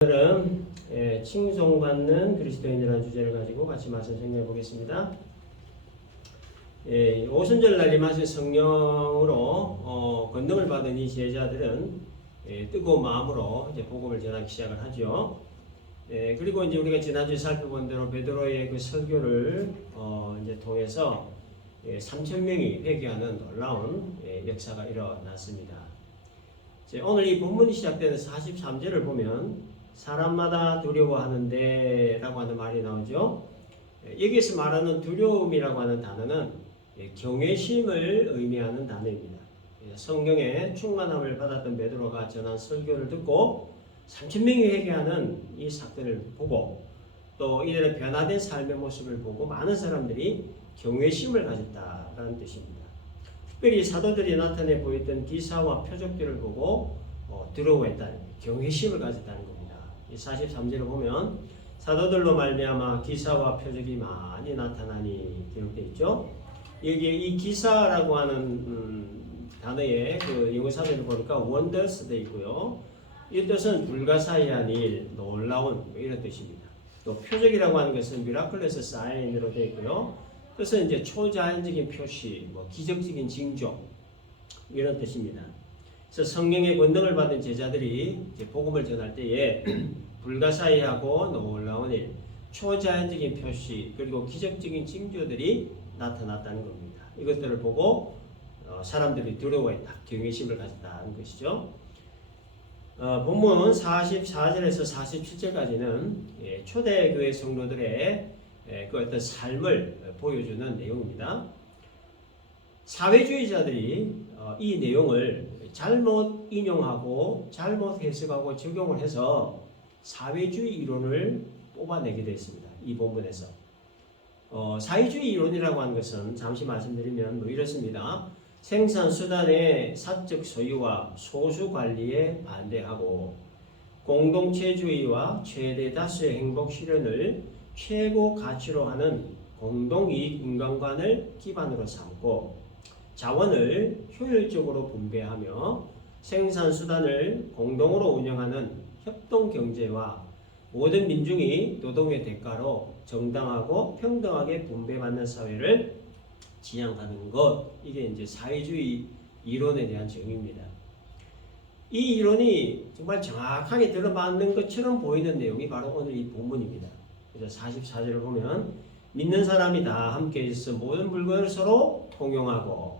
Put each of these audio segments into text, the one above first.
오늘은 칭송받는 그리스도인이라는 주제를 가지고 같이 말씀 생각해 보겠습니다. 오순절 날 임하신 성령으로 권능을 받은 이 제자들은 뜨거운 마음으로 이제 복음을 전하기 시작을 하죠. 그리고 이제 우리가 지난주에 살펴본 대로 베드로의 그 설교를 이제 통해서 3,000명이 회개하는 놀라운 역사가 일어났습니다. 오늘 이 본문이 시작되는 43절을 보면 사람마다 두려워하는데 라고 하는 말이 나오죠. 여기에서 말하는 두려움이라고 하는 단어는 경외심을 의미하는 단어입니다. 성령의 충만함을 받았던 베드로가 전한 설교를 듣고 3,000명이 회개하는 이 사건을 보고 또 이들의 변화된 삶의 모습을 보고 많은 사람들이 경외심을 가졌다라는 뜻입니다. 특별히 사도들이 나타내 보였던 기사와 표적들을 보고 두려워했다는 경외심을 가졌다는 겁니다. 이 43절을 보면 사도들로 말미암아 기사와 표적이 많이 나타나니 기록되어 있죠. 여기에 이 기사라고 하는 단어의 그 영어 사전을 보니까 wonders 되어 있고요. 이 뜻은 불가사의한 일, 놀라운 이런 뜻입니다. 또 표적이라고 하는 것은 miraculous sign으로 되어 있고요. 뜻은 이제 초자연적인 표시, 기적적인 징조 이런 뜻입니다. 그래서 성령의 권능을 받은 제자들이 이제 복음을 전할 때에 불가사의하고 놀라운 일, 초자연적인 표시 그리고 기적적인 징조들이 나타났다는 겁니다. 이것들을 보고 사람들이 두려워했다, 경외심을 가졌다는 것이죠. 본문 44절에서 47절까지는 초대교회 성도들의 그 어떤 삶을 보여주는 내용입니다. 사회주의자들이 이 내용을 잘못 인용하고 잘못 해석하고 적용을 해서 사회주의 이론을 뽑아내게 됐습니다. 이 본문에서 사회주의 이론이라고 하는 것은 잠시 말씀드리면 이렇습니다. 생산수단의 사적 소유와 소수 관리에 반대하고 공동체주의와 최대 다수의 행복 실현을 최고 가치로 하는 공동이익 인간관을 기반으로 삼고 자원을 효율적으로 분배하며 생산수단을 공동으로 운영하는 협동경제와 모든 민중이 노동의 대가로 정당하고 평등하게 분배받는 사회를 지향하는 것, 이게 이제 사회주의 이론에 대한 정의입니다. 이 이론이 정말 정확하게 들어맞는 것처럼 보이는 내용이 바로 오늘 이 본문입니다. 그래서 44절을 보면 믿는 사람이 다 함께 있어 모든 물건을 서로 통용하고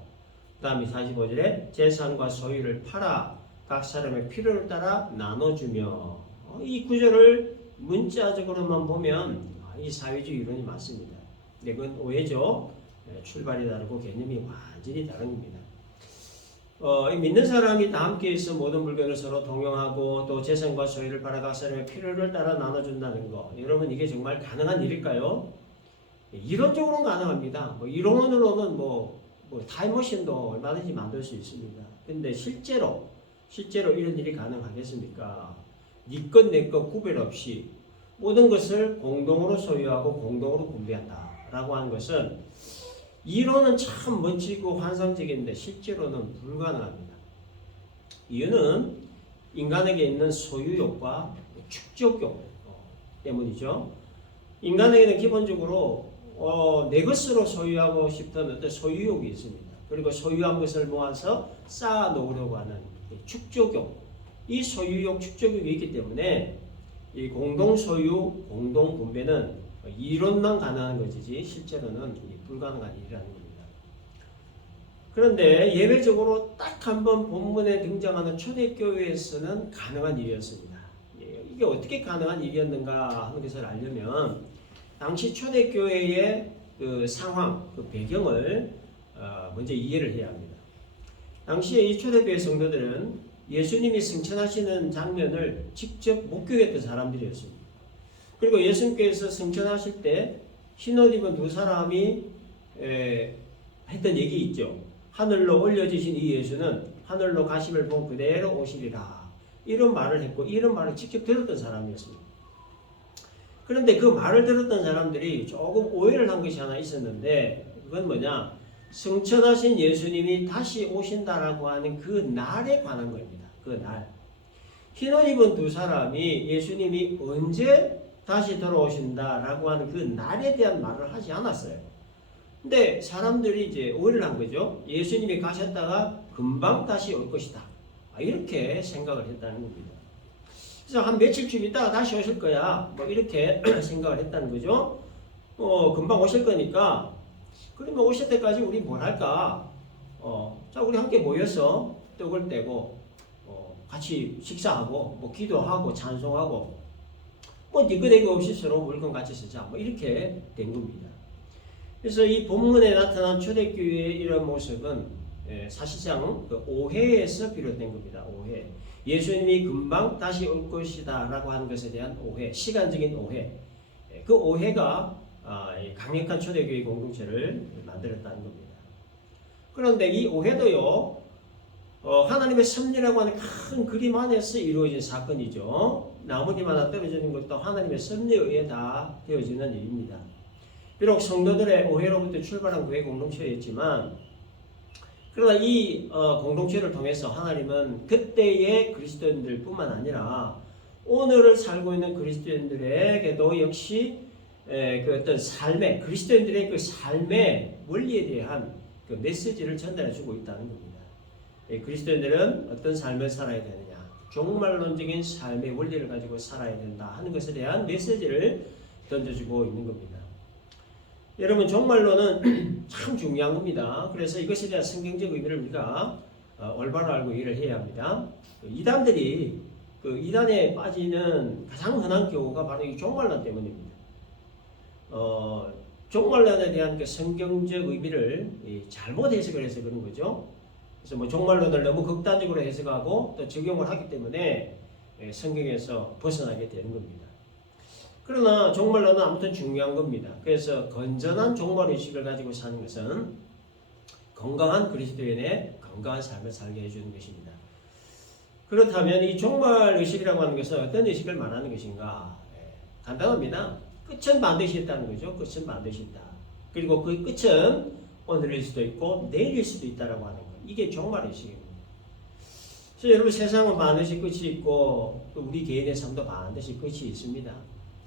그 다음에 45절에 재산과 소유를 팔아 각 사람의 필요를 따라 나눠주며 이 구절을 문자적으로만 보면 이 사회주의 이론이 맞습니다. 근데 그건 오해죠. 출발이 다르고 개념이 완전히 다른 겁니다. 믿는 사람이 다 함께 있어 모든 물건을 서로 동용하고 또 재산과 소유를 팔아 각 사람의 필요를 따라 나눠준다는 거. 여러분 이게 정말 가능한 일일까요? 이론적으로는 가능합니다. 이론으로는 타임머신도 얼마든지 만들 수 있습니다. 근데 실제로 이런 일이 가능하겠습니까? 네 것 내 것 구별 없이 모든 것을 공동으로 소유하고 공동으로 분배한다라고 하는 것은 이론은 참 멋지고 환상적인데 실제로는 불가능합니다. 이유는 인간에게 있는 소유욕과 축적욕 때문이죠. 인간에게는 기본적으로 내 것으로 소유하고 싶던 어떤 소유욕이 있습니다. 그리고 소유한 것을 모아서 쌓아 놓으려고 하는 축적욕, 이 소유욕, 축적욕이 있기 때문에 이 공동 소유, 공동 분배는 이론만 가능한 것이지 실제로는 불가능한 일이라는 겁니다. 그런데 예외적으로 딱 한 번 본문에 등장하는 초대교회에서는 가능한 일이었습니다. 이게 어떻게 가능한 일이었는가 하는 것을 알려면 당시 초대교회의 그 상황, 그 배경을 먼저 이해를 해야 합니다. 당시에 이 초대교회 성도들은 예수님이 승천하시는 장면을 직접 목격했던 사람들이었습니다. 그리고 예수님께서 승천하실 때 흰옷 입은 두 사람이 했던 얘기 있죠. 하늘로 올려지신 이 예수는 하늘로 가심을 본 그대로 오시리라. 이런 말을 했고 이런 말을 직접 들었던 사람이었습니다. 그런데 그 말을 들었던 사람들이 조금 오해를 한 것이 하나 있었는데 그건 뭐냐? 승천하신 예수님이 다시 오신다라고 하는 그 날에 관한 겁니다. 그 날. 흰옷 입은 두 사람이 예수님이 언제 다시 돌아오신다라고 하는 그 날에 대한 말을 하지 않았어요. 근데 사람들이 이제 오해를 한 거죠. 예수님이 가셨다가 금방 다시 올 것이다. 이렇게 생각을 했다는 겁니다. 그래서 한 며칠쯤 있다가 다시 오실 거야. 뭐 이렇게 생각을 했다는 거죠. 금방 오실 거니까 그러면 오실 때까지 우리 뭘 할까? 자, 우리 함께 모여서 떡을 떼고 같이 식사하고 뭐 기도하고 찬송하고 뭐 니거대기 없이 서로 물건 같이 쓰자. 뭐 이렇게 된 겁니다. 그래서 이 본문에 나타난 초대교회의 이런 모습은 사실상 그 오해에서 비롯된 겁니다. 오해. 예수님이 금방 다시 올 것이다 라고 하는 것에 대한 오해, 시간적인 오해. 그 오해가 강력한 초대교회 공동체를 만들었다는 겁니다. 그런데 이 오해도요, 하나님의 섭리라고 하는 큰 그림 안에서 이루어진 사건이죠. 나뭇잎 하나 떨어지는 것도 하나님의 섭리에 의해 다 되어지는 일입니다. 비록 성도들의 오해로부터 출발한 교회 공동체였지만, 그러나 이 공동체를 통해서 하나님은 그때의 그리스도인들 뿐만 아니라 오늘을 살고 있는 그리스도인들에게도 역시 그 어떤 삶의, 그리스도인들의 그 삶의 원리에 대한 그 메시지를 전달해 주고 있다는 겁니다. 그리스도인들은 어떤 삶을 살아야 되느냐, 종말론적인 삶의 원리를 가지고 살아야 된다 하는 것에 대한 메시지를 던져주고 있는 겁니다. 여러분, 종말론은 참 중요한 겁니다. 그래서 이것에 대한 성경적 의미를 우리가 올바로 알고 이해를 해야 합니다. 이단들이 그 이단에 빠지는 가장 흔한 경우가 바로 이 종말론 때문입니다. 종말론에 대한 그 성경적 의미를 잘못 해석을 해서 그런 거죠. 그래서 뭐 종말론을 너무 극단적으로 해석하고 또 적용을 하기 때문에 성경에서 벗어나게 되는 겁니다. 그러나 종말론은 아무튼 중요한 겁니다. 그래서 건전한 종말의식을 가지고 사는 것은 건강한 그리스도인의 건강한 삶을 살게 해주는 것입니다. 그렇다면 이 종말의식이라고 하는 것은 어떤 의식을 말하는 것인가? 간단합니다. 끝은 반드시 있다는 거죠. 끝은 반드시 있다. 그리고 그 끝은 오늘일 수도 있고 내일일 수도 있다라고 하는 것. 이게 종말의식입니다. 그래서 여러분, 세상은 반드시 끝이 있고 또 우리 개인의 삶도 반드시 끝이 있습니다.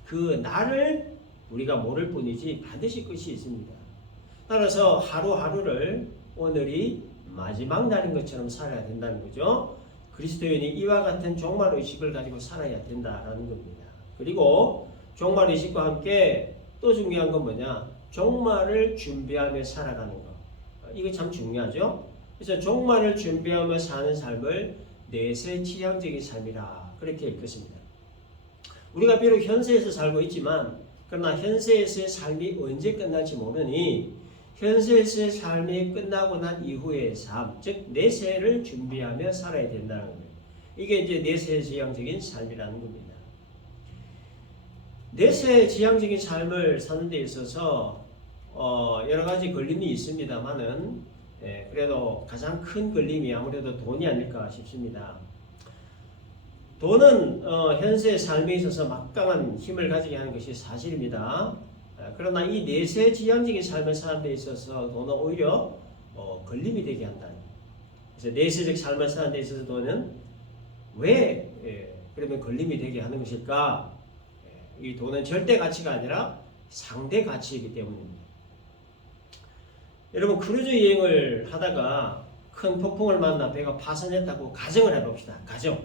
그 날을 우리가 모를 뿐이지 반드시 끝이 있습니다. 따라서 하루하루를 오늘이 마지막 날인 것처럼 살아야 된다는 거죠. 그리스도인이 이와 같은 종말의식을 가지고 살아야 된다라는 겁니다. 그리고 종말의식과 함께 또 중요한 건 뭐냐? 종말을 준비하며 살아가는 것. 이거 참 중요하죠. 그래서 종말을 준비하며 사는 삶을 내세 지향적인 삶이라 그렇게 읽었습니다. 우리가 비록 현세에서 살고 있지만 그러나 현세에서의 삶이 언제 끝날지 모르니 현세에서의 삶이 끝나고 난 이후의 삶, 즉 내세를 준비하며 살아야 된다는 거예요. 이게 이제 내세 지향적인 삶이라는 겁니다. 내세 지향적인 삶을 사는 데 있어서 여러 가지 걸림이 있습니다만은 그래도 가장 큰 걸림이 아무래도 돈이 아닐까 싶습니다. 돈은 현세의 삶에 있어서 막강한 힘을 가지게 하는 것이 사실입니다. 그러나 이 내세 지향적인 삶을 사는 데 있어서 돈은 오히려 걸림이 되게 한다. 그래서 내세적 삶을 사는 데 있어서 돈은 왜 그러면 걸림이 되게 하는 것일까? 이 돈은 절대 가치가 아니라 상대 가치이기 때문입니다. 여러분, 크루즈 여행을 하다가 큰 폭풍을 만나 배가 파손했다고 가정을 해봅시다. 가정.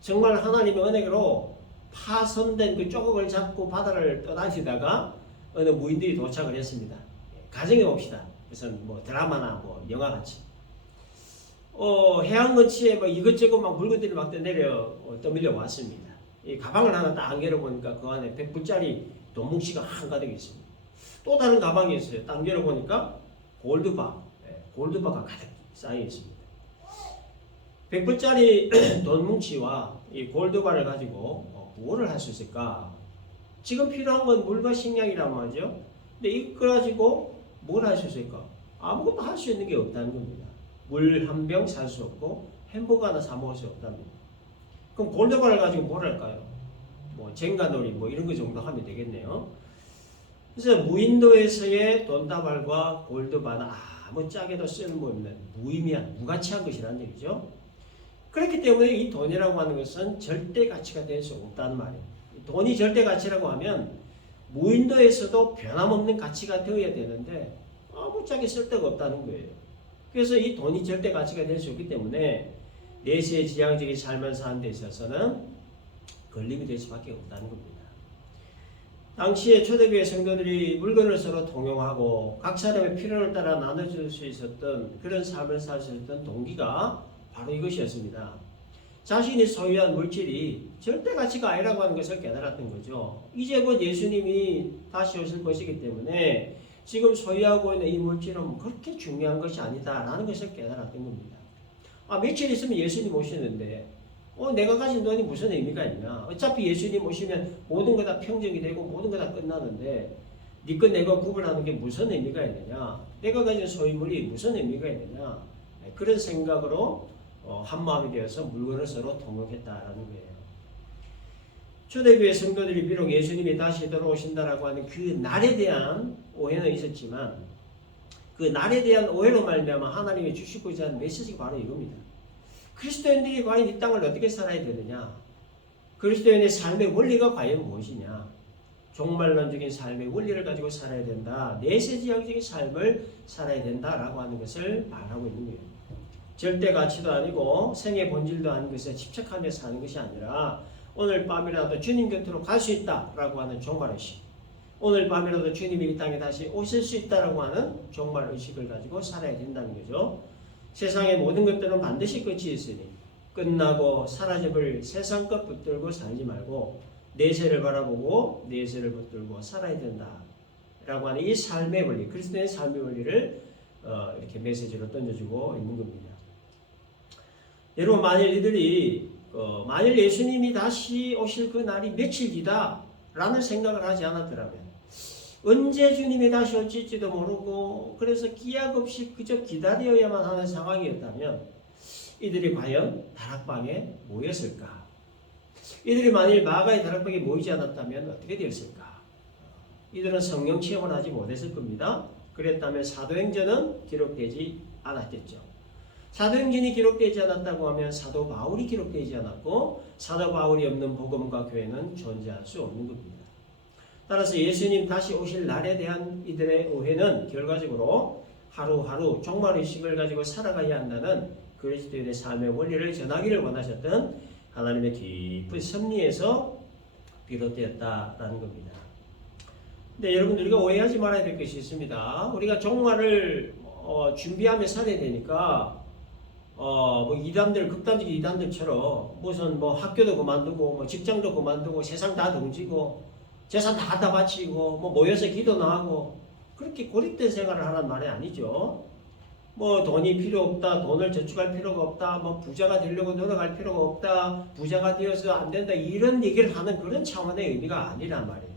정말 하나님의 은혜로 파손된 그 조각을 잡고 바다를 떠나시다가 어느 무인들이 도착을 했습니다. 가정해 봅시다. 그래서 뭐 드라마나 뭐 영화 같이. 해안 근처에 뭐 이것저것 막 물건들이 막 떠밀려 왔습니다. 이 가방을 하나 딱 열어보니까 그 안에 100불짜리 돈뭉치가 한가득 있습니다. 또 다른 가방이 있어요. 딱 열어보니까 골드바가 가득 쌓여 있습니다. 100불짜리 돈뭉치와 이 골드바를 가지고 무엇을 할 수 있을까? 지금 필요한 건 물과 식량이란 말이죠. 근데 이걸 가지고 뭘 할 수 있을까? 아무것도 할 수 있는 게 없다는 겁니다. 물 한 병 살 수 없고 햄버거 하나 사 먹을 수 없답니다. 그럼 골드바를 가지고 뭘 할까요? 뭐 젠가놀이 뭐 이런 거 정도 하면 되겠네요. 그래서 무인도에서의 돈다발과 골드바는 아무 짝에도 쓸모없는 무의미한 무가치한 것이라는 얘기죠. 그렇기 때문에 이 돈이라고 하는 것은 절대 가치가 될 수 없다는 말이에요. 돈이 절대 가치라고 하면 무인도에서도 변함없는 가치가 되어야 되는데 아무짝에 쓸데가 없다는 거예요. 그래서 이 돈이 절대 가치가 될 수 없기 때문에 내세의 지향적인 삶을 사는 데 있어서는 걸림이 될 수밖에 없다는 겁니다. 당시에 초대교회 성도들이 물건을 서로 통용하고 각 사람의 필요를 따라 나눠줄 수 있었던 그런 삶을 살 수 있었던 동기가 바로 이것이었습니다. 자신이 소유한 물질이 절대 가치가 아니라고 하는 것을 깨달았던 거죠. 이제 곧 예수님이 다시 오실 것이기 때문에 지금 소유하고 있는 이 물질은 그렇게 중요한 것이 아니다라는 것을 깨달았던 겁니다. 며칠 있으면 예수님 오시는데 내가 가진 돈이 무슨 의미가 있냐. 어차피 예수님 오시면 모든 거 다 평정이 되고 모든 거 다 끝나는데 네 것 내 것 구분하는 게 무슨 의미가 있느냐. 내가 가진 소유물이 무슨 의미가 있느냐. 그런 생각으로 한마음이 되어서 물건을 서로 통용했다라는 거예요. 초대교회 성도들이 비록 예수님이 다시 돌아오신다라고 하는 그 날에 대한 오해는 있었지만 그 날에 대한 오해로 말미암아 하나님이 주시고자 하는 메시지가 바로 이겁니다. 그리스도인들이 과연 이 땅을 어떻게 살아야 되느냐? 그리스도인의 삶의 원리가 과연 무엇이냐? 종말론적인 삶의 원리를 가지고 살아야 된다. 내세지향적인 삶을 살아야 된다라고 하는 것을 말하고 있는 거예요. 절대 가치도 아니고 생의 본질도 아닌 것에 집착하며 사는 것이 아니라 오늘 밤이라도 주님 곁으로 갈 수 있다라고 하는 종말의식, 오늘 밤이라도 주님이 이 땅에 다시 오실 수 있다라고 하는 종말의식을 가지고 살아야 된다는 거죠. 세상의 모든 것들은 반드시 끝이 있으니 끝나고 사라져버릴 세상 것 붙들고 살지 말고 내세를 바라보고 내세를 붙들고 살아야 된다라고 하는 이 삶의 원리, 그리스도의 삶의 원리를 이렇게 메시지로 던져주고 있는 겁니다. 여러분, 만일 이들이 만일 예수님이 다시 오실 그 날이 며칠 뒤다 라는 생각을 하지 않았더라면 언제 주님이 다시 올지도 모르고 그래서 기약 없이 그저 기다려야만 하는 상황이었다면 이들이 과연 다락방에 모였을까? 이들이 만일 마가의 다락방에 모이지 않았다면 어떻게 되었을까? 이들은 성령 체험을 하지 못했을 겁니다. 그랬다면 사도행전은 기록되지 않았겠죠. 사도행전이 기록되지 않았다고 하면 사도 바울이 기록되지 않았고 사도 바울이 없는 복음과 교회는 존재할 수 없는 겁니다. 따라서 예수님 다시 오실 날에 대한 이들의 오해는 결과적으로 하루하루 종말의식을 가지고 살아가야 한다는 그리스도인의 삶의 원리를 전하기를 원하셨던 하나님의 깊은 섭리에서 비롯되었다라는 겁니다. 근데 여러분, 우리가 오해하지 말아야 될 것이 있습니다. 우리가 종말을 준비하며 살아야 되니까 뭐 이단들, 극단적인 이단들처럼 무슨 뭐 학교도 그만두고 뭐 직장도 그만두고 세상 다 던지고 재산 다 갖다 바치고 뭐 모여서 기도나 하고 그렇게 고립된 생활을 하라는 말이 아니죠. 뭐 돈이 필요 없다, 돈을 저축할 필요가 없다, 뭐 부자가 되려고 노력할 필요가 없다, 부자가 되어서 안 된다, 이런 얘기를 하는 그런 차원의 의미가 아니란 말이에요.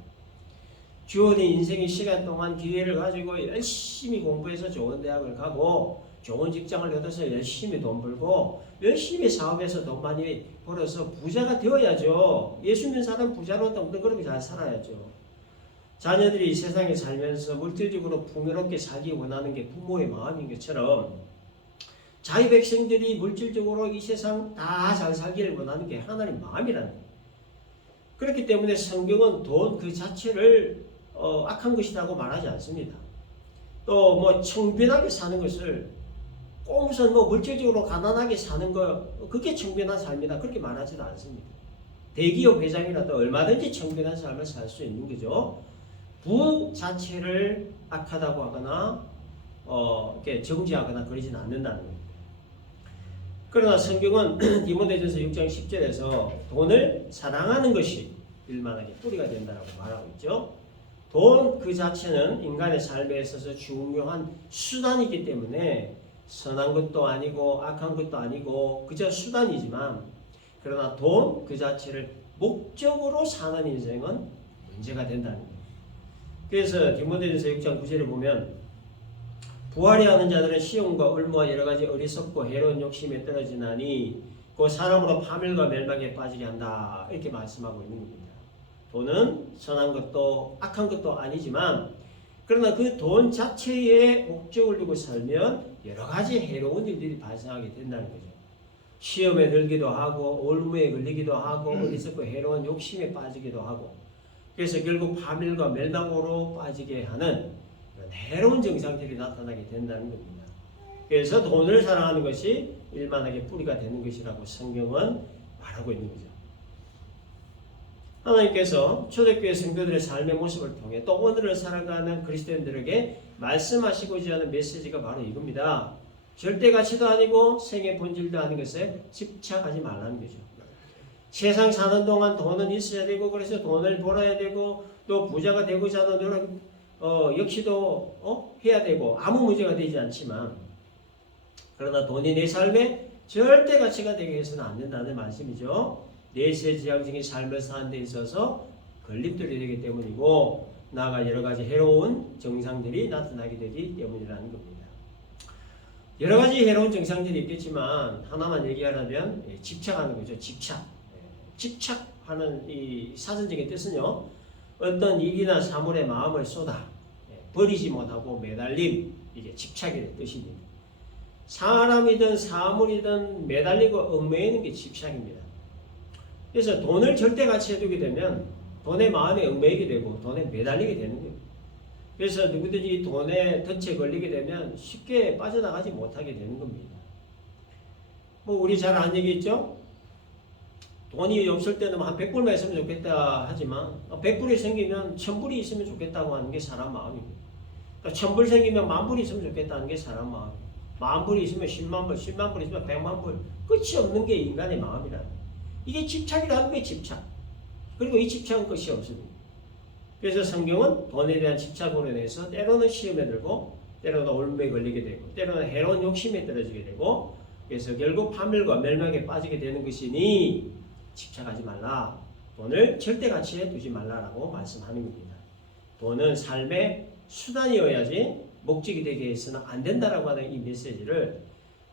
주어진 인생의 시간 동안 기회를 가지고 열심히 공부해서 좋은 대학을 가고 좋은 직장을 얻어서 열심히 돈 벌고 열심히 사업해서 돈 많이 벌어서 부자가 되어야죠. 예수 믿는 사람 부자로도 그렇게 잘 살아야죠. 자녀들이 이 세상에 살면서 물질적으로 풍요롭게 살기 원하는 게 부모의 마음인 것처럼 자기 백성들이 물질적으로 이 세상 다 잘 살기를 원하는 게 하나님 마음이라는 거예요. 그렇기 때문에 성경은 돈 그 자체를 악한 것이라고 말하지 않습니다. 또 뭐 청빈하게 사는 것을 꼭 무슨 뭐 물질적으로 가난하게 사는 거 그게 청빈한 삶이다 그렇게 말하지도 않습니다. 대기업 회장이라도 얼마든지 청빈한 삶을 살 수 있는 거죠. 부 자체를 악하다고 하거나 이렇게 정지하거나 그러지는 않는다는 겁니다. 그러나 성경은 디모데전서 6장 10절에서 돈을 사랑하는 것이 일만하게 뿌리가 된다고 말하고 있죠. 돈 그 자체는 인간의 삶에 있어서 중요한 수단이기 때문에 선한 것도 아니고 악한 것도 아니고 그저 수단이지만 그러나 돈 그 자체를 목적으로 사는 인생은 문제가 된다는 거예요. 그래서 디모데전서 6장 9절에 보면 부활이 하는 자들은 시험과 올무와 여러 가지 어리석고 해로운 욕심에 떨어지나니 그 사람으로 파멸과 멸망에 빠지게 한다 이렇게 말씀하고 있는 겁니다. 돈은 선한 것도 악한 것도 아니지만 그러나 그 돈 자체에 목적을 두고 살면 여러 가지 해로운 일들이 발생하게 된다는 거죠. 시험에 들기도 하고 올무에 걸리기도 하고 어디서 해로운 욕심에 빠지기도 하고 그래서 결국 파멸과 멸망으로 빠지게 하는 그런 해로운 증상들이 나타나게 된다는 겁니다. 그래서 돈을 사랑하는 것이 일만하게 뿌리가 되는 것이라고 성경은 말하고 있는 거죠. 하나님께서 초대교회 성도들의 삶의 모습을 통해 또 오늘을 살아가는 그리스도인들에게 말씀하시고자 하는 메시지가 바로 이겁니다. 절대 가치도 아니고 생의 본질도 아닌 것에 집착하지 말라는 거죠. 세상 사는 동안 돈은 있어야 되고 그래서 돈을 벌어야 되고 또 부자가 되고자 하는 노력 역시도 해야 되고 아무 문제가 되지 않지만 그러나 돈이 내 삶에 절대 가치가 되게 해서는 안 된다는 말씀이죠. 내세지향적인 삶을 사는 데 있어서 걸림돌이 되기 때문이고 나아가 여러 가지 해로운 증상들이 나타나게 되기 때문이라는 겁니다. 여러 가지 해로운 증상들이 있겠지만 하나만 얘기하려면 집착하는 거죠. 집착하는 이 사전적인 뜻은요. 어떤 일이나 사물에 마음을 쏟아 버리지 못하고 매달림 이게 집착의 뜻입니다. 사람이든 사물이든 매달리고 얽매이는 게 집착입니다. 그래서 돈을 절대 가치에 두게 되면 돈의 마음에 얽매이게 되고 돈에 매달리게 되는 거예요. 그래서 누구든지 돈에 덫에 걸리게 되면 쉽게 빠져나가지 못하게 되는 겁니다. 뭐 우리 잘 아는 얘기 있죠? 돈이 없을 때는 한 100불만 있으면 좋겠다 하지만 100불이 생기면 1000불이 있으면 좋겠다고 하는 게 사람 마음입니다. 그러니까 1000불 생기면 10,000불이 있으면 좋겠다는 게 사람 마음입니다. 10,000불이 있으면 100,000불, 100,000불이 있으면 100,000불 끝이 없는 게 인간의 마음이라. 이게 집착이라는 게 집착. 그리고 이 집착은 끝이 없습니다. 그래서 성경은 돈에 대한 집착으로 인해서 때로는 시험에 들고 때로는 올무에 걸리게 되고 때로는 해로운 욕심에 떨어지게 되고 그래서 결국 파멸과 멸망에 빠지게 되는 것이니 집착하지 말라. 돈을 절대 가치에 두지 말라라고 말씀하는 겁니다. 돈은 삶의 수단이어야지 목적이 되게 해서는 안 된다라고 하는 이 메시지를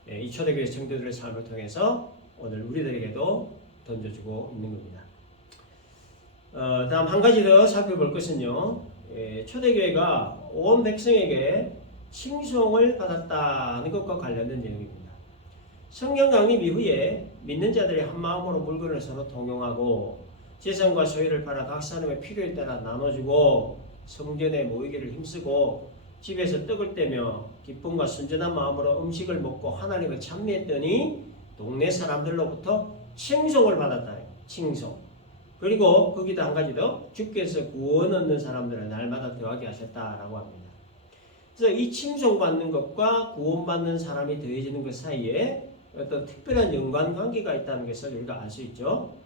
이 초대교회 성도들의 삶을 통해서 오늘 우리들에게도 던져주고 있는 겁니다. 다음 한 가지 더 살펴볼 것은요. 초대교회가 온 백성에게 칭송을 받았다는 것과 관련된 내용입니다. 성경 강림 이후에 믿는 자들이 한 마음으로 물건을 서로 통용하고 재산과 소유를 팔아 각 사람의 필요에 따라 나눠주고 성전에 모이기를 힘쓰고 집에서 떡을 떼며 기쁨과 순전한 마음으로 음식을 먹고 하나님을 찬미했더니 동네 사람들로부터 칭송을 받았다. 칭송. 그리고 거기다 한 가지 더 주께서 구원 얻는 사람들을 날마다 더하게 하셨다라고 합니다. 그래서 이 칭송받는 것과 구원받는 사람이 더해지는 것 사이에 어떤 특별한 연관관계가 있다는 것을 우리가 알 수 있죠.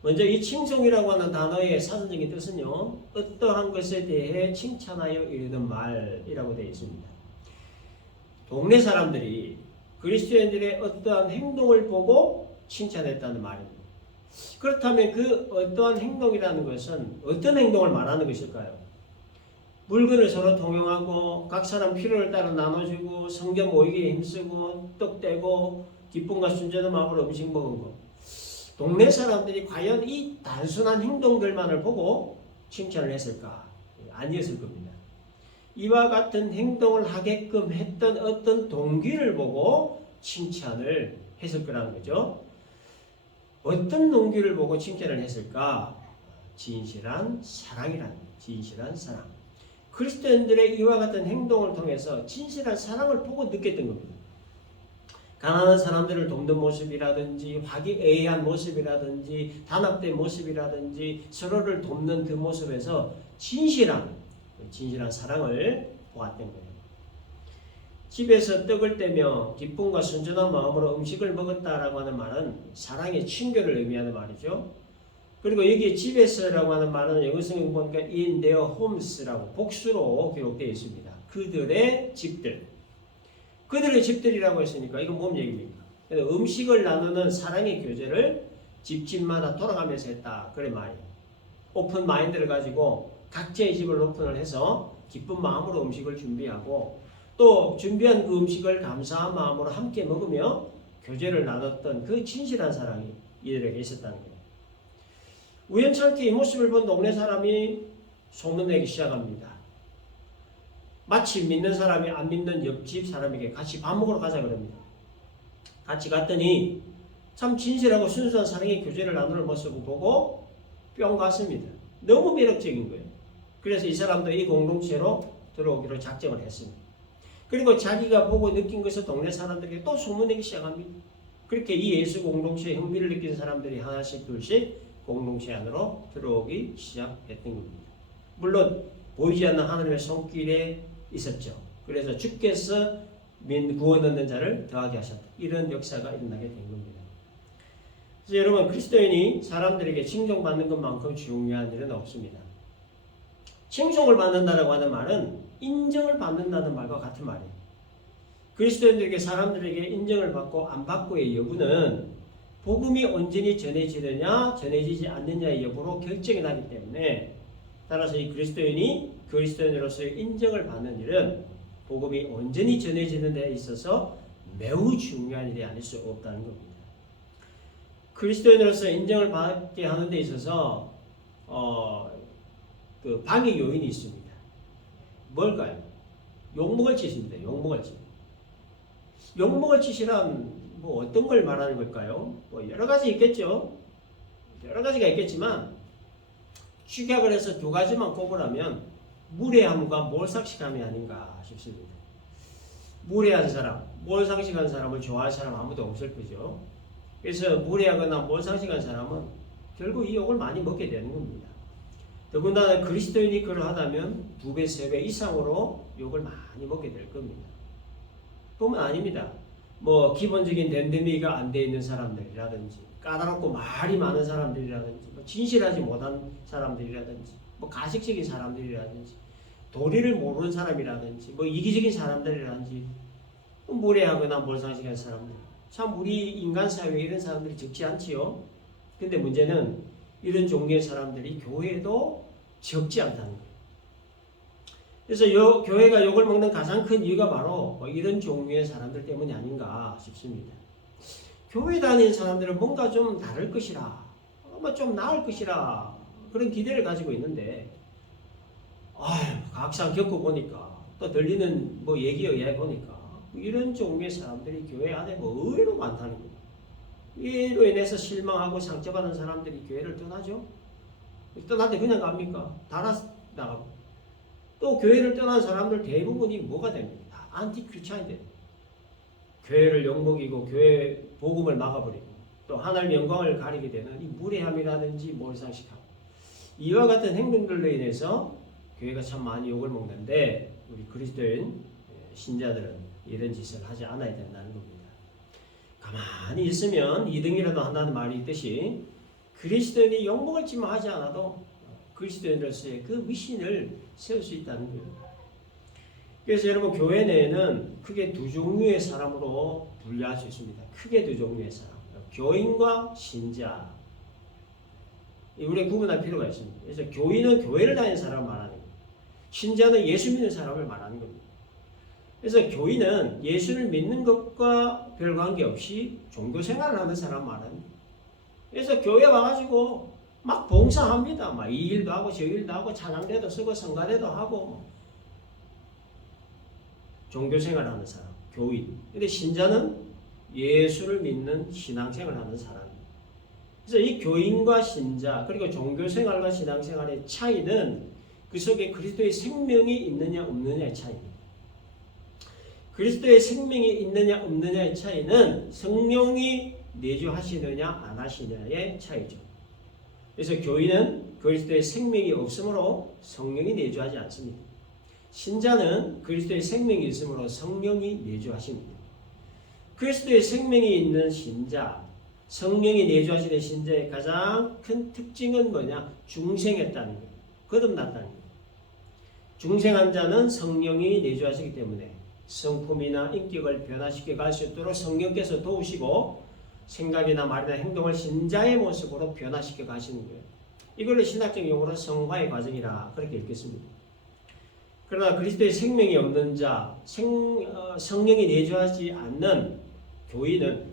먼저 이 칭송이라고 하는 단어의 사전적인 뜻은요. 어떠한 것에 대해 칭찬하여 이르는 말이라고 되어 있습니다. 동네 사람들이 그리스도인들의 어떠한 행동을 보고 칭찬했다는 말입니다. 그렇다면 그 어떠한 행동이라는 것은 어떤 행동을 말하는 것일까요? 물건을 서로 통용하고 각 사람 필요를 따라 나눠주고 성전 모이기에 힘쓰고 떡 떼고 기쁨과 순전한 마음으로 음식 먹은 것. 동네 사람들이 과연 이 단순한 행동들만을 보고 칭찬을 했을까? 아니었을 겁니다. 이와 같은 행동을 하게끔 했던 어떤 동기를 보고 칭찬을 했을 거라는 거죠. 어떤 동기를 보고 칭찬을 했을까? 진실한 사랑이라는 거예요. 진실한 사랑. 그리스도인들의 이와 같은 행동을 통해서 진실한 사랑을 보고 느꼈던 겁니다. 가난한 사람들을 돕는 모습이라든지 화기애애한 모습이라든지 단합된 모습이라든지 서로를 돕는 그 모습에서 진실한 사랑을 보았던 거예요. 집에서 떡을 떼며 기쁨과 순전한 마음으로 음식을 먹었다라고 하는 말은 사랑의 친교를 의미하는 말이죠. 그리고 여기 집에서라고 하는 말은 영어 성경 보니까 in their homes라고 복수로 기록되어 있습니다. 그들의 집들. 그들의 집들이라고 했으니까 이건 뭔 얘기입니까? 음식을 나누는 사랑의 교제를 집집마다 돌아가면서 했다. 그래 말이에요. 오픈 마인드를 가지고 각자의 집을 오픈을 해서 기쁜 마음으로 음식을 준비하고 또 준비한 그 음식을 감사한 마음으로 함께 먹으며 교제를 나눴던 그 진실한 사랑이 이들에게 있었다는 거예요. 우연찮게 이 모습을 본 동네 사람이 소문내기 시작합니다. 마치 믿는 사람이 안 믿는 옆집 사람에게 같이 밥 먹으러 가자 그럽니다. 같이 갔더니 참 진실하고 순수한 사랑의 교제를 나누는 모습을 보고 뿅 갔습니다. 너무 매력적인 거예요. 그래서 이 사람도 이 공동체로 들어오기로 작정을 했습니다. 그리고 자기가 보고 느낀 것을 동네 사람들에게 또 소문내기 시작합니다. 그렇게 이 예수 공동체에 흥미를 느끼는 사람들이 하나씩 둘씩 공동체 안으로 들어오기 시작했던 겁니다. 물론 보이지 않는 하나님의 손길에 있었죠. 그래서 주께서 구원 얻는 자를 더하게 하셨다. 이런 역사가 일어나게 된 겁니다. 그래서 여러분, 그리스도인이 사람들에게 칭송받는 것만큼 중요한 일은 없습니다. 칭송을 받는다라고 하는 말은 인정을 받는다는 말과 같은 말이에요. 그리스도인들에게 사람들에게 인정을 받고 안 받고의 여부는 복음이 온전히 전해지느냐 전해지지 않느냐의 여부로 결정이 나기 때문에, 따라서 이 그리스도인이 그리스도인으로서의 인정을 받는 일은 복음이 온전히 전해지는 데 있어서 매우 중요한 일이 아닐 수 없다는 겁니다. 그리스도인으로서 인정을 받게 하는 데 있어서 그 방해 요인이 있습니다. 뭘까요? 욕먹을 짓입니다. 욕먹을 짓. 욕먹을 짓이란 뭐 어떤 걸 말하는 걸까요? 뭐 여러 가지 있겠죠. 여러 가지가 있겠지만 축약을 해서 두 가지만 꼽으라면 무례함과 몰상식함이 아닌가 싶습니다. 무례한 사람, 몰상식한 사람을 좋아할 사람 아무도 없을 거죠. 그래서 무례하거나 몰상식한 사람은 결국 이 욕을 많이 먹게 되는 겁니다. 더군다나 그리스도인이 그러하다면 2배, 3배 이상으로 욕을 많이 먹게 될 겁니다. 뿐만 아닙니다. 뭐 기본적인 댐댐이가 안 돼 있는 사람들이라든지, 까다롭고 말이 많은 사람들이라든지, 뭐 진실하지 못한 사람들이라든지, 뭐 가식적인 사람들이라든지, 도리를 모르는 사람이라든지, 뭐 이기적인 사람들이라든지, 무례하거나 몰상식한 사람들. 참 우리 인간 사회에 이런 사람들이 적지 않지요. 근데 문제는 이런 종류의 사람들이 교회에도 적지 않다는 거예요. 그래서 교회가 욕을 먹는 가장 큰 이유가 바로 이런 종류의 사람들 때문이 아닌가 싶습니다. 교회 다니는 사람들은 뭔가 좀 다를 것이라, 좀 나을 것이라 그런 기대를 가지고 있는데, 각상 겪어보니까 또 들리는 뭐 얘기에 의해 보니까 이런 종류의 사람들이 교회 안에 의외로 많다는 거예요. 이로 인해서 실망하고 상처받은 사람들이 교회를 떠나죠. 떠날 때 그냥 갑니까? 달아 나가고. 또 교회를 떠난 사람들 대부분이 뭐가 됩니까? 안티 크리스찬이 교회를 욕먹이고 교회 복음을 막아버리고 또 하나님 영광을 가리게 되는 이 무례함이라든지 몰상식함, 이와 같은 행동들로 인해서 교회가 참 많이 욕을 먹는데, 우리 그리스도인 신자들은 이런 짓을 하지 않아야 된다는 겁니다. 가만히 있으면 2등이라도 한다는 말이 있듯이 그리스도인이 욕먹을 짓만 하지 않아도 그리스도인으로서의 그 미신을 세울 수 있다는 거예요. 그래서 여러분, 교회 내에는 크게 두 종류의 사람으로 분류할 수 있습니다. 크게 두 종류의 사람. 교인과 신자. 우리가 구분할 필요가 있습니다. 그래서 교인은 교회를 다니는 사람을 말하는 거예요. 신자는 예수 믿는 사람을 말하는 겁니다. 그래서 교인은 예수를 믿는 것과 별 관계없이 종교 생활을 하는 사람 말하는 거예요. 그래서 교회 와가지고 막 봉사합니다. 막 이 일도 하고 저 일도 하고 찬양대도 쓰고 성가대도 하고 종교생활을 하는 사람, 교인. 근데 신자는 예수를 믿는 신앙생활을 하는 사람. 그래서 이 교인과 신자, 그리고 종교생활과 신앙생활의 차이는 그 속에 그리스도의 생명이 있느냐 없느냐의 차이입니다. 그리스도의 생명이 있느냐 없느냐의 차이는 성령이 내주하시느냐 안 하시느냐의 차이죠. 그래서 교인은 그리스도의 생명이 없으므로 성령이 내주하지 않습니다. 신자는 그리스도의 생명이 있으므로 성령이 내주하십니다. 그리스도의 생명이 있는 신자, 성령이 내주하시는 신자의 가장 큰 특징은 뭐냐? 중생했다는 거예요. 거듭났다는 거예요. 중생한 자는 성령이 내주하시기 때문에 성품이나 인격을 변화시켜 갈 수 있도록 성령께서 도우시고 생각이나 말이나 행동을 신자의 모습으로 변화시켜 가시는 거예요. 이걸로 신학적 용어로 성화의 과정이라 그렇게 읽겠습니다. 그러나 그리스도의 생명이 없는 자, 성령이 내주하지 않는 교인은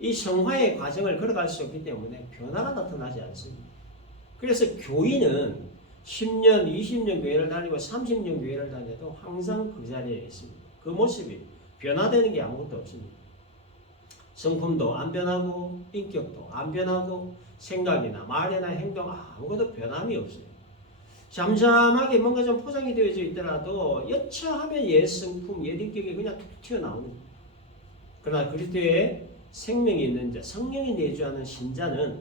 이 성화의 과정을 걸어갈 수 없기 때문에 변화가 나타나지 않습니다. 그래서 교인은 10년, 20년 교회를 다니고 30년 교회를 다녀도 항상 그 자리에 있습니다. 그 모습이 변화되는 게 아무것도 없습니다. 성품도 안 변하고 인격도 안 변하고 생각이나 말이나 행동 아무것도 변함이 없어요. 잠잠하게 뭔가 좀 포장이 되어져 있더라도 여차하면 옛 성품, 옛 인격이 그냥 툭 튀어나오는 거예요. 그러나 그리스도의 생명이 있는 자, 성령이 내주하는 신자는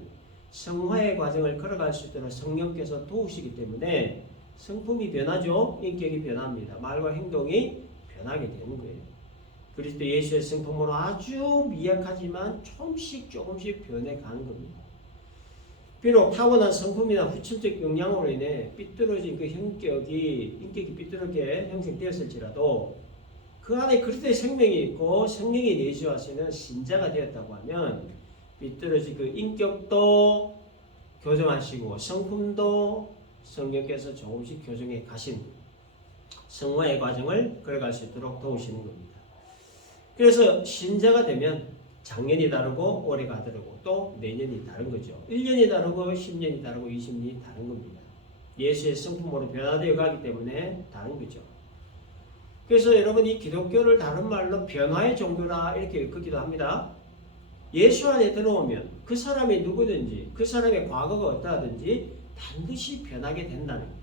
성화의 과정을 걸어갈 수 있도록 성령께서 도우시기 때문에 성품이 변하죠. 인격이 변합니다. 말과 행동이 변하게 되는 거예요. 그리스도 예수의 성품으로 아주 미약하지만 조금씩 변해가는 겁니다. 비록 타고난 성품이나 후천적 영향으로 인해 삐뚤어진 그 인격이 삐뚤게 형성되었을지라도 그 안에 그리스도의 생명이 있고 성령이 내주하시는 신자가 되었다고 하면 삐뚤어진 그 인격도 교정하시고 성품도 성령께서 조금씩 교정해 가신 성화의 과정을 걸어갈 수 있도록 도우시는 겁니다. 그래서 신자가 되면 작년이 다르고 올해가 다르고 또 내년이 다른 거죠. 1년이 다르고 10년이 다르고 20년이 다른 겁니다. 예수의 성품으로 변화되어 가기 때문에 다른 거죠. 그래서 여러분 이 기독교를 다른 말로 변화의 종교라 이렇게 읽기도 합니다. 예수 안에 들어오면 그 사람이 누구든지 그 사람의 과거가 어떠하든지 반드시 변하게 된다는 거예요.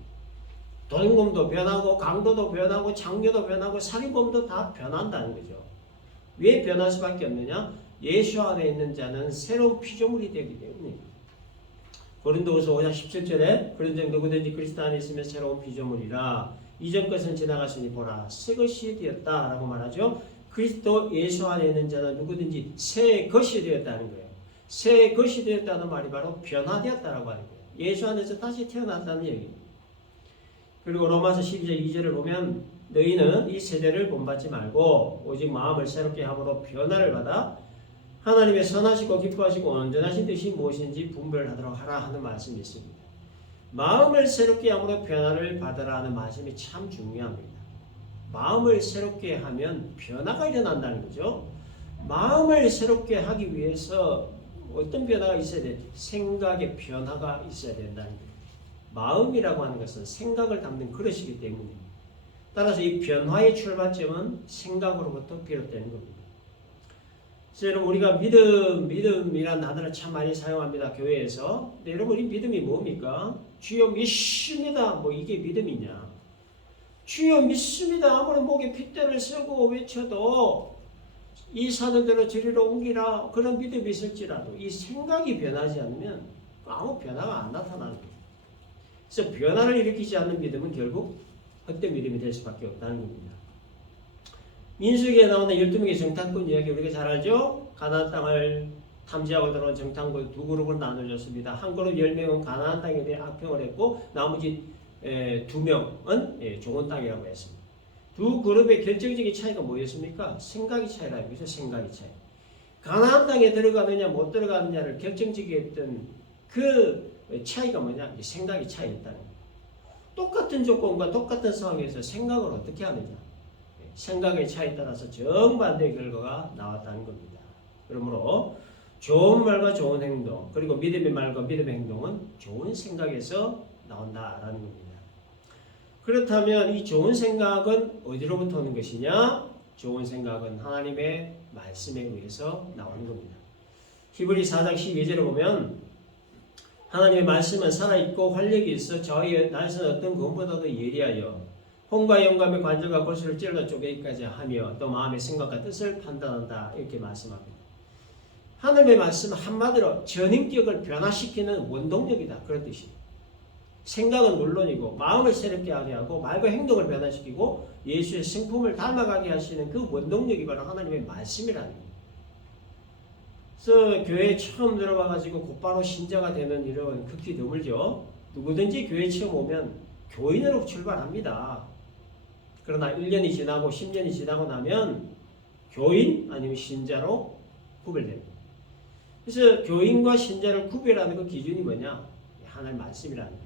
도둑놈도 변하고 강도도 변하고 장녀도 변하고 살인범도 다 변한다는 거죠. 왜 변할 수밖에 없느냐? 예수 안에 있는 자는 새로운 피조물이 되기 때문입니다. 고린도후서 5장 17절에 그런즉 누구든지 그리스도 안에 있으면 새로운 피조물이라 이전 것은 지나갔으니 보라 새 것이 되었다 라고 말하죠. 그리스도 예수 안에 있는 자는 누구든지 새 것이 되었다는 거예요. 새 것이 되었다는 말이 바로 변화되었다라고 하는 거예요. 예수 안에서 다시 태어났다는 얘기입니다. 그리고 로마서 12절 2절을 보면 너희는 이 세대를 본받지 말고 오직 마음을 새롭게 함으로 변화를 받아 하나님의 선하시고 기뻐하시고 온전하신 뜻이 무엇인지 분별하도록 하라 하는 말씀이 있습니다. 마음을 새롭게 함으로 변화를 받으라 하는 말씀이 참 중요합니다. 마음을 새롭게 하면 변화가 일어난다는 거죠. 마음을 새롭게 하기 위해서 어떤 변화가 있어야 돼? 생각의 변화가 있어야 된다는 거예요. 마음이라고 하는 것은 생각을 담는 그릇이기 때문입니다. 따라서 이 변화의 출발점은 생각으로부터 비롯되는 겁니다. 그래서 여러분 우리가 믿음이라는 단어를 참 많이 사용합니다. 교회에서. 근데 여러분 이 믿음이 뭡니까? 주여 믿습니다. 뭐 이게 믿음이냐? 주여 믿습니다. 아무런 목에 핏대를 쓰고 외쳐도 이 사도대로 저리로 옮기라 그런 믿음이 있을지라도 이 생각이 변하지 않으면 아무 변화가 안 나타나는 거예요. 그래서 변화를 일으키지 않는 믿음은 결국 헛된 믿음이 될 수밖에 없다는 겁니다. 민수기에 나오는 12명의 정탐꾼 이야기 우리가 잘 알죠? 가나안 땅을 탐지하고 들어온 정탐꾼 두 그룹으로 나눠졌습니다. 한 그룹 10명은 가나안 땅에 대해 악평을 했고 나머지 2명은 좋은 땅이라고 했습니다. 두 그룹의 결정적인 차이가 뭐였습니까? 생각의 차이라는 거죠. 생각의 차이. 가나안 땅에 들어가느냐 못 들어가느냐를 결정적이게 했던 그 차이가 뭐냐? 생각의 차이였다는 거예요. 똑같은 조건과 똑같은 상황에서 생각을 어떻게 하느냐? 생각의 차이에 따라서 정반대의 결과가 나왔다는 겁니다. 그러므로 좋은 말과 좋은 행동 그리고 믿음의 말과 믿음의 행동은 좋은 생각에서 나온다라는 겁니다. 그렇다면 이 좋은 생각은 어디로부터 오는 것이냐? 좋은 생각은 하나님의 말씀에 의해서 나오는 겁니다. 히브리 4장 12절을 보면 하나님의 말씀은 살아있고 활력이 있어 저희 날선 어떤 검보다도 예리하여 혼과 영감의 관절과 골수를 찔러 쪼개기까지 하며 또 마음의 생각과 뜻을 판단한다 이렇게 말씀합니다. 하나님의 말씀은 한마디로 전인격을 변화시키는 원동력이다 그런 뜻이에요. 생각은 물론이고 마음을 새롭게 하게 하고 말과 행동을 변화시키고 예수의 성품을 닮아가게 하시는 그 원동력이 바로 하나님의 말씀이라는 거예요. 그래서 교회에 처음 들어와가지고 곧바로 신자가 되는 일은 극히 드물죠. 누구든지 교회에 처음 오면 교인으로 출발합니다. 그러나 1년이 지나고 10년이 지나고 나면 교인 아니면 신자로 구별됩니다. 그래서 교인과 신자를 구별하는 그 기준이 뭐냐? 하나님의 말씀이라는 거예요.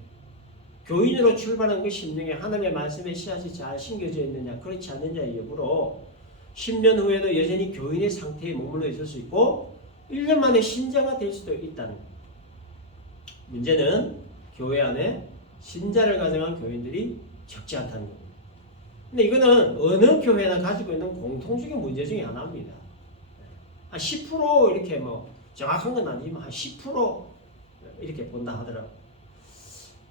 교인으로 출발한 그 심령에 하나님의 말씀의 씨앗이 잘 심겨져 있느냐 그렇지 않느냐의 여부로 10년 후에도 여전히 교인의 상태에 머물러 있을 수 있고 1년 만에 신자가 될 수도 있다는 거예요. 문제는 교회 안에 신자를 가정한 교인들이 적지 않다는 겁니다. 근데 이거는 어느 교회나 가지고 있는 공통적인 문제 중에 하나입니다. 한 10% 이렇게 뭐 정확한 건 아니지만 한 10% 이렇게 본다 하더라고요.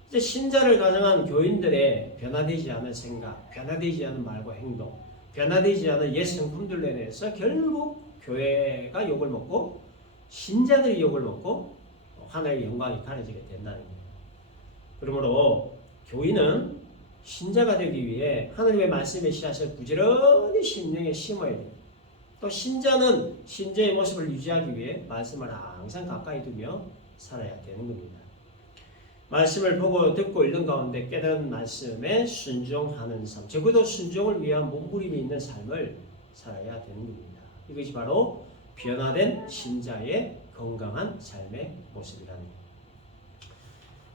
이제 신자를 가정한 교인들의 변화되지 않은 생각, 변화되지 않은 말과 행동, 변화되지 않은 옛 성품들로 인해서 결국 교회가 욕을 먹고 신자들이 욕을 먹고 하나님의 영광이 가려지게 된다는 거예요. 그러므로 교인은 신자가 되기 위해 하나님의 말씀의 씨앗을 부지런히 심령에 심어야 돼요. 또 신자는 신자의 모습을 유지하기 위해 말씀을 항상 가까이 두며 살아야 되는 겁니다. 말씀을 보고 듣고 읽는 가운데 깨달은 말씀에 순종하는 삶, 적어도 순종을 위한 몸부림이 있는 삶을 살아야 되는 겁니다. 이것이 바로 변화된 신자의 건강한 삶의 모습이라는 거예요.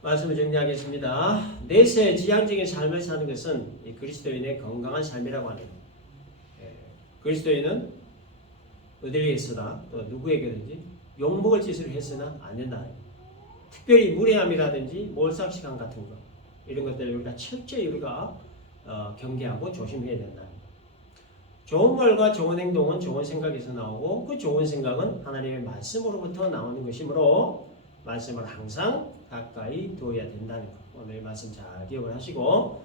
말씀을 정리하겠습니다. 내세 지향적인 삶을 사는 것은 그리스도인의 건강한 삶이라고 하네요. 그리스도인은 어디에 있으나 또 누구에게든지 욕먹을 짓을 했으나 안 된다. 특별히 무례함이라든지 몰상식함 같은 것 이런 것들을 우리가 철저히 우리가 경계하고 조심해야 된다. 좋은 말과 좋은 행동은 좋은 생각에서 나오고 그 좋은 생각은 하나님의 말씀으로부터 나오는 것이므로 말씀을 항상 가까이 두어야 된다는 것. 오늘 말씀 잘 기억을 하시고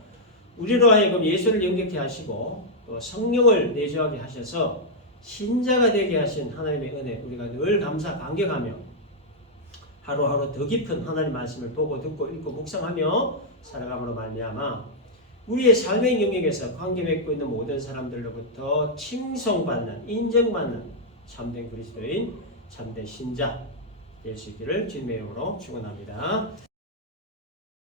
우리로 하여금 예수를 영접케 하시고 또 성령을 내주하게 하셔서 신자가 되게 하신 하나님의 은혜 우리가 늘 감사 감격하며 하루하루 더 깊은 하나님 말씀을 보고 듣고 읽고 묵상하며 살아감으로 말미암아 우리의 삶의 영역에서 관계 맺고 있는 모든 사람들로부터 칭송받는 인정받는 참된 그리스도인 참된 신자 될 수 있기를 주님의 이름으로 축원합니다.